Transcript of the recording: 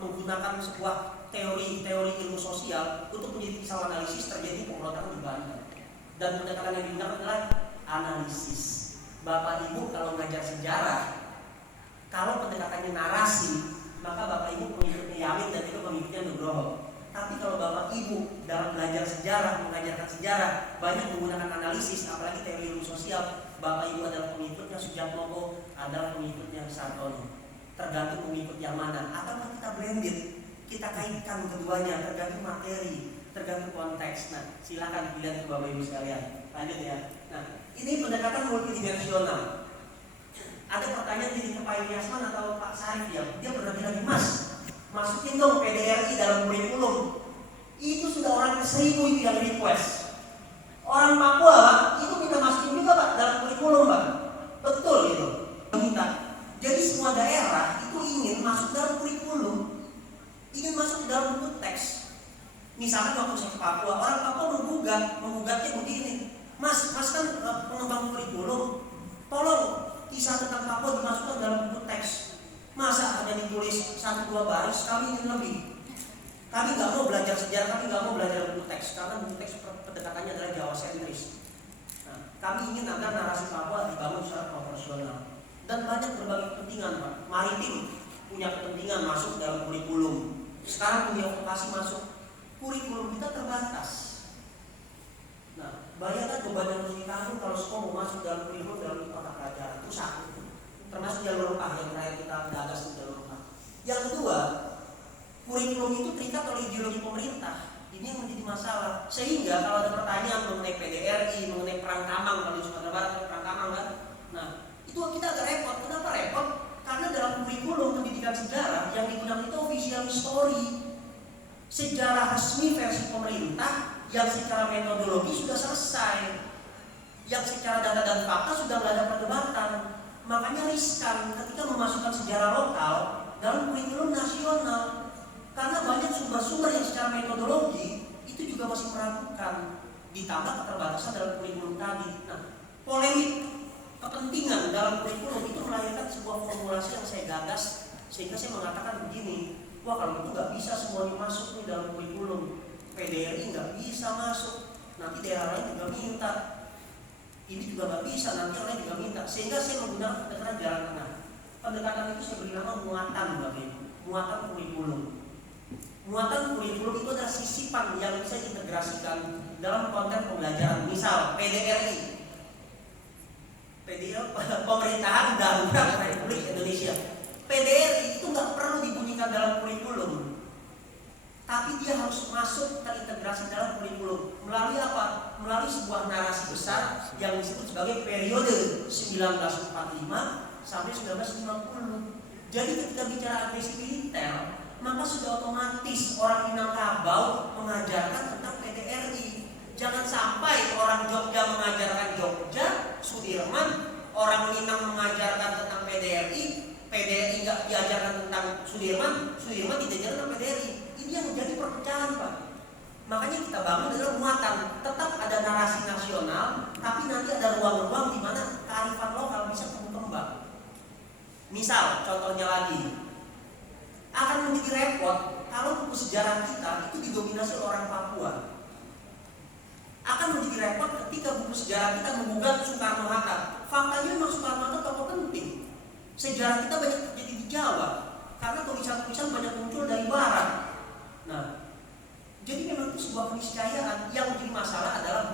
menggunakan sebuah teori ilmu sosial untuk menjadi pisau analisis terjadi pemberontakan di Banten. Dan pendekatan yang digunakan adalah analisis. Bapak Ibu kalau belajar sejarah, kalau pendekatannya narasi, maka Bapak Ibu pengikutnya Yamin dan juga pengikutnya Nugroho. Tapi kalau Bapak Ibu dalam belajar sejarah, mengajarkan sejarah, banyak menggunakan analisis, apalagi teori ilmu sosial, Bapak Ibu adalah pengikutnya Sujatmoko, adalah pengikutnya Sartono. Tergantung pengikut yang mana. Atau kita blended, kita kaitkan keduanya, tergantung materi, tergantung konteks. Nah, silakan dilihat Bapak Ibu sekalian. Lanjut ya. Nah, ini pendekatan multidimensional. Ada pertanyaan dari Pak Yasman atau Pak Sarif ya, dia pernah bilang, Mas, masukin dong PDRI dalam kurikulum. Itu sudah orang ke-1000 itu yang request. Orang Papua Pak, itu kita masukin juga Pak dalam kurikulum Pak. Betul gitu. Minta. Jadi semua daerah itu ingin masuk dalam kurikulum, ingin masuk dalam buku teks. Misalkan waktu saya ke Papua, orang Papua menggugatnya begini, Mas kan pengembang kurikulum, tolong kisah tentang Papua dimasukkan dalam buku teks. Masa hanya ditulis 1-2 baris, kami ingin lebih. Kami nggak mau belajar sejarah, kami nggak mau belajar buku teks, karena buku teks pendekatannya adalah Jawa sentris. Nah, kami ingin agar narasi Papua dibangun secara proporsional. Dan banyak berbagai kepentingan Pak. Maritim punya kepentingan masuk dalam kurikulum. Sekarang dunia vokasi masuk. Kurikulum kita terbatas. Nah, bayangkan beban yang harus ditanggung kalau sekolah mau masuk dalam kurikulum dalam tata pelajaran itu sakit. Termasuk jalur rempah yang terakhir kita gagas di jalur rempah. Yang kedua, kurikulum itu terikat oleh ideologi pemerintah. Ini yang menjadi masalah. Sehingga kalau ada pertanyaan mengenai PDRI, mengenai perang Kamang, kalau di Sumatera Barat perang Kamang kan, nah itu kita agak repot. Kenapa repot? Karena dalam kurikulum pendidikan sejarah yang digunakan itu official history, sejarah resmi versi pemerintah yang secara metodologi sudah selesai, yang secara data dan fakta sudah nggak ada perdebatan. Makanya riskan ketika memasukkan sejarah lokal dalam kurikulum nasional, karena banyak sumber-sumber yang secara metodologi itu juga masih meragukan, ditambah keterbatasan dalam kurikulum tadi. Nah, polemik kepentingan dalam kurikulum itu melahirkan sebuah formulasi yang saya gagas, sehingga saya mengatakan begini, wah kalau itu nggak bisa semuanya masuk nih dalam kurikulum, PDRI nggak bisa masuk, nanti daerah lain juga minta, ini juga nggak bisa, nanti orang juga minta, sehingga saya menggunakan pendekatan jalan tengah. Pendekatan itu saya beri nama muatan, muatan kurikulum. Muatan kurikulum itu adalah sisipan yang bisa diintegrasikan dalam konten pembelajaran. Misal PDRI, Pemerintahan Darurat Republik Indonesia. PDRI itu nggak perlu dibunyikan dalam kurikulum, tapi dia harus masuk terintegrasi dalam kurikulum. Melalui apa? Melalui sebuah narasi besar yang disebut sebagai periode 1945 sampai 1950. Jadi ketika bicara agresi militer, maka sudah otomatis orang Minangkabau mengajarkan tentang PDRI. Jangan sampai orang Jogja mengajarkan Jogja, Sudirman, orang Minang mengajarkan tentang PDRI, PDRI nggak diajarkan tentang Sudirman, Sudirman tidak diajarkan tentang PDRI. Ini yang menjadi perpecahan Pak. Makanya kita bangun adalah muatan. Tetap ada narasi nasional, tapi nanti ada ruang-ruang di mana kearifan lokal bisa tumbuh kembang. Misal, contohnya lagi, akan menjadi repot kalau buku sejarah kita itu didominasi oleh orang Papua. Akan menjadi repot ketika buku sejarah kita menggugat Soekarno-Hatta. Faktanya memang Soekarno-Hatta tokoh penting. Sejarah kita banyak terjadi di Jawa karena tulisan-tulisan banyak muncul dari Barat. Nah, jadi memang itu sebuah keniscayaan. Yang menjadi masalah adalah